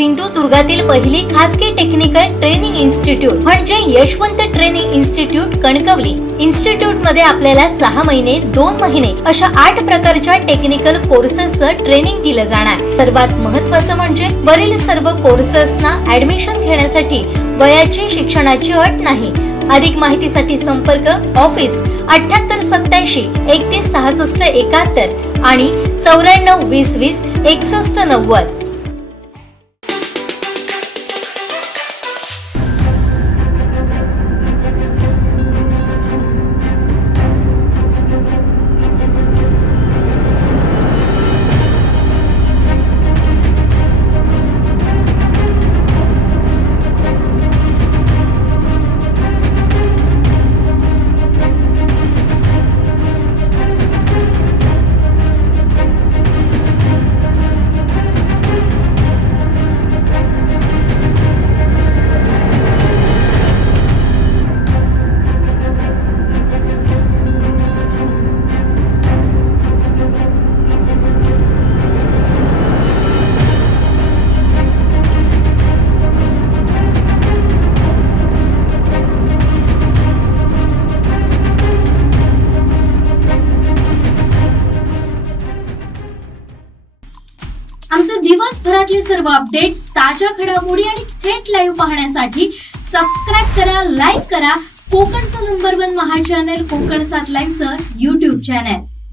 सिंधुदुर्गातील पहिली खासगी technical training institute म्हणजे Yashwant training institute Kankavli. Institute मध्ये आपल्याला 6 महिने 2 महिने अशा 8 प्रकारच्या टेक्निकल कोर्सेसचं ट्रेनिंग दिलं जाणार। सर्वात महत्त्वाचं म्हणजे वरील सर्व कोर्सेसना ऍडमिशन घेण्यासाठी वयाची शिक्षणाची अट नाही। अधिक माहितीसाठी संपर्क ऑफिस 78 87 31 66 71 आणि 94 20 20 61 90। आमचे दिवसभरातले सर्व अपडेट्स, ताज्या घडामोडी आणि थेट लाईव्ह पाहण्यासाठी सबस्क्राइब करा, लाईक करा कोकणचं नंबर 1 महा चॅनल कोकण 7 लाईव्हचं YouTube चॅनल।